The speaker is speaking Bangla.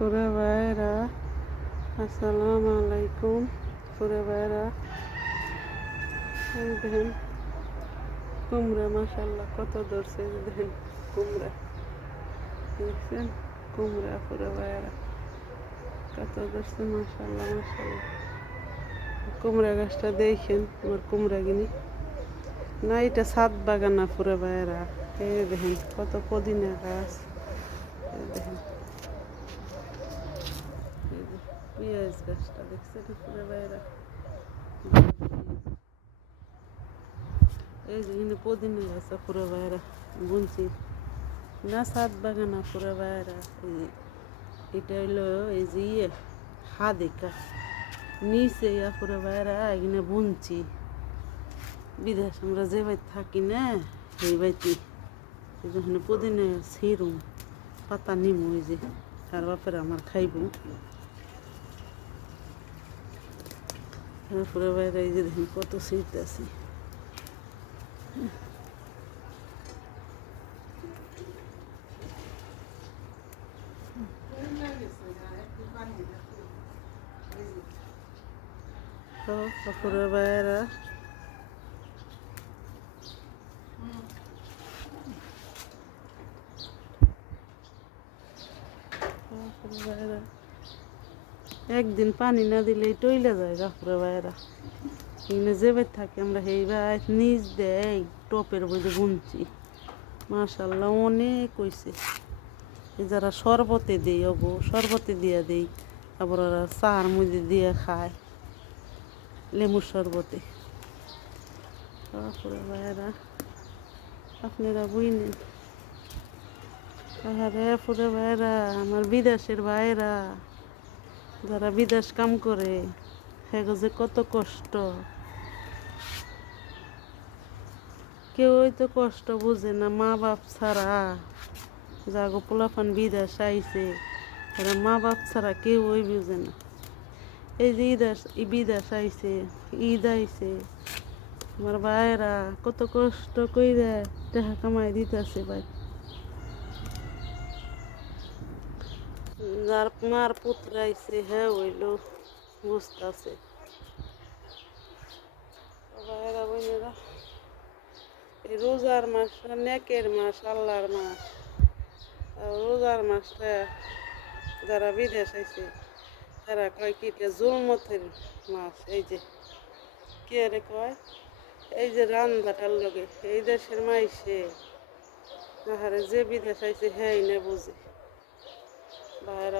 পুরা ভাইরা আসসালামু আলাইকুম। পুরা ভাইরা এই দেখেন কুমড়া, মাশাল্লাহ কত ধরছে। দেখেন কুমড়া, দেখছেন কুমড়া পুরা ভাইরা কত ধরছে। মাশাল্লাহ মাশাল্লাহ, কুমড়া গাছটা দেখেন। আমার কুমড়া গিনি না, এটা ছাদ বাগান না পুরা ভাইরা। এই দেখেন কত পুদিনা গাছ। এই দেখেন পেঁয়াজ গাছটা দেখছেন পুরা ভাইরা। এই যে এখানে পুদিনা গাছ পুরা ভাইরা বুনছি না, ছাদ বাগান পুরা ভাইরা। এটা হইলো এই যে হাদিকা নিচে পুরা ভাইরা এখানে বুনছি। বিদেশ আমরা যে বাড়ি থাকি না, সেই বাড়িতে যখন পুদিনা ছিঁড়ুম পাতা নিমু, ওই যে আর বাপের আমার খাইব পুরা বাইরে। এই যে দেখুন কত ছিঁড়তে আছি। পুরা বাইরা একদিন পানি না দিলেই টইলে যায় পুরা বাইরা। এখানে যে বাড়ি থাকি আমরা সেই বাই নিজ দেয় টপের মধ্যে বুনছি। মাশাল্লাহ অনেক হয়েছে। যারা শরবতে দেই ওগো শরবতে দিয়ে দেই, আবার ওরা চার মধ্যে দিয়ে খায় লেবুর শরবতে। পুরা ভাইরা আপনারা বুঝলেন। আরে পুরা ভাইরা আমার বিদেশের ভাইরা যারা বিদেশ কাম করে, হেগো যে কত কষ্ট। কেউই তো কষ্ট বুঝে না, মা বাপ ছাড়া। যাগো পোলাপান বিদেশ আইছে, এরা মা বাপ ছাড়া কেউই বুঝে না। এই যে বিদেশ আইছে, ঈদ আইছে, আমার ভাইরা কত কষ্ট কইরা টাকা কামাই দিতেছে ভাই। যার মার পুত্র আইছে হ্যাঁ হইলো বুঝতেছে। ভাইরা বোনেরা, এই রোজার মাসটা নেকের মাস, আল্লাহর মাস। রোজার মাসটা যারা বিদেশ আইছে তারা কয় কি জুলমতের মাস। এই যে কে রে কয়, এই যে রান্দাটার লগে এই দেশের মাইসে যে বিদেশ আইছে হ্যাঁ না বুঝে। ভাইরা